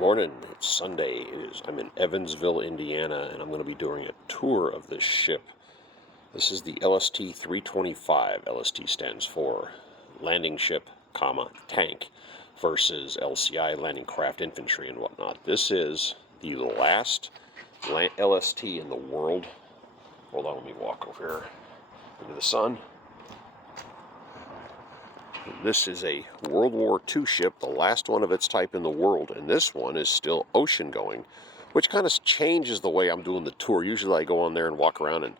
Morning, it's Sunday. I'm in Evansville, Indiana, and I'm going to be doing a tour of this ship. This is the LST 325. LST stands for Landing Ship, Tank, versus LCI, Landing Craft Infantry and whatnot. This is the last LST in the world. Hold on, let me walk over here into the sun. This is a World War II ship, the last one of its type in the world, and this one is still ocean going, which kind of changes the way I'm doing the tour. Usually I go on there and walk around and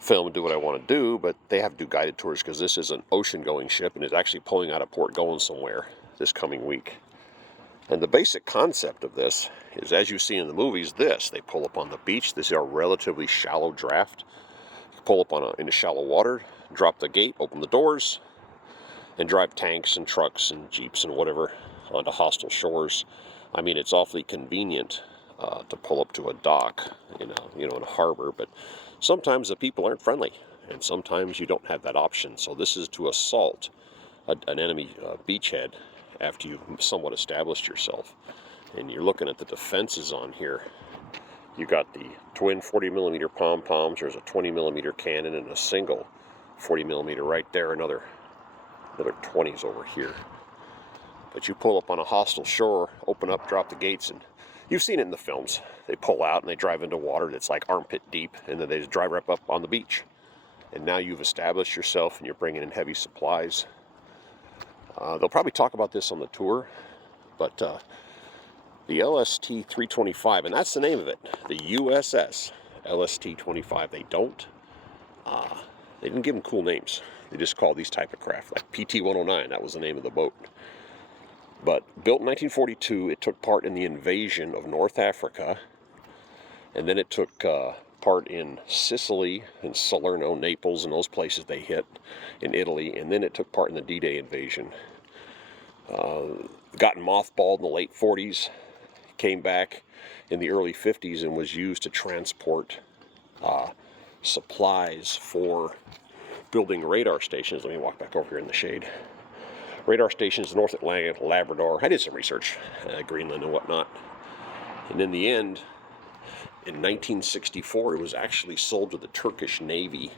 film and do what I want to do, but they have to do guided tours because this is an ocean going ship and is actually pulling out of port going somewhere this coming week. And the basic concept of this is, as you see in the movies, they pull up on the beach. This is a relatively shallow draft. You pull up into shallow water, drop the gate, open the doors, and drive tanks and trucks and jeeps and whatever onto hostile shores. I mean, it's awfully convenient to pull up to a dock, in a harbor, but sometimes the people aren't friendly, and sometimes you don't have that option. So this is to assault an enemy beachhead after you've somewhat established yourself. And you're looking at the defenses on here. You got the twin 40mm pom-poms. There's a 20mm cannon and a single 40mm right there. Another 20s over here. But you pull up on a hostile shore, open up, drop the gates, and you've seen it in the films. They pull out and they drive into water that's like armpit deep, and then they just drive right up on the beach. And now you've established yourself and you're bringing in heavy supplies. They'll probably talk about this on the tour, but the LST 325, and that's the name of it, the USS LST 25. They didn't give them cool names. They just call these type of craft, like PT-109, that was the name of the boat. But built in 1942, it took part in the invasion of North Africa, and then it took part in Sicily and Salerno, Naples, and those places they hit in Italy, and then it took part in the D-Day invasion. Got mothballed in the late 40s, came back in the early 50s, and was used to transport supplies for building radar stations. Let me walk back over here in the shade. Radar stations in North Atlantic, Labrador. I did some research, Greenland and whatnot. And in the end, in 1964, it was actually sold to the Turkish Navy.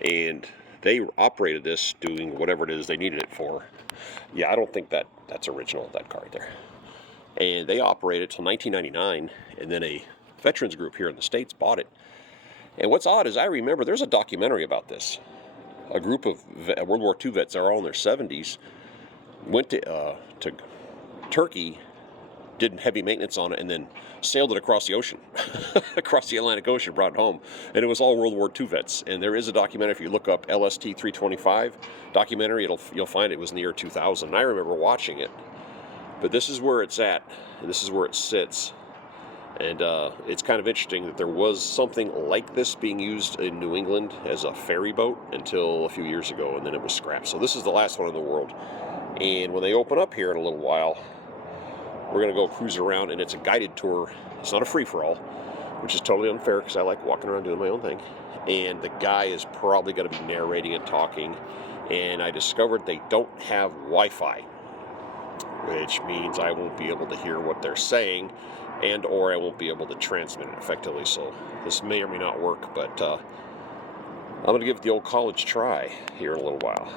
And they operated this doing whatever it is they needed it for. Yeah, I don't think that's original, that car right there. And they operated till 1999, and then a veterans group here in the States bought it. And what's odd is I remember there's a documentary about this. A group of World War II vets that are all in their 70s went to Turkey, did heavy maintenance on it, and then sailed it across the ocean, across the Atlantic Ocean, brought it home. And it was all World War II vets. And there is a documentary, if you look up LST 325 documentary, you'll find it was in the year 2000. And I remember watching it. But this is where it's at, and this is where it sits. And it's kind of interesting that there was something like this being used in New England as a ferry boat until a few years ago, and then it was scrapped. So this is the last one in the world. And when they open up here in a little while, we're going to go cruise around, and it's a guided tour. It's not a free-for-all, which is totally unfair because I like walking around doing my own thing. And the guy is probably going to be narrating and talking. And I discovered they don't have Wi-Fi, which means I won't be able to hear what they're saying, and or I won't be able to transmit it effectively. So this may or may not work, but I'm going to give it the old college try here in a little while.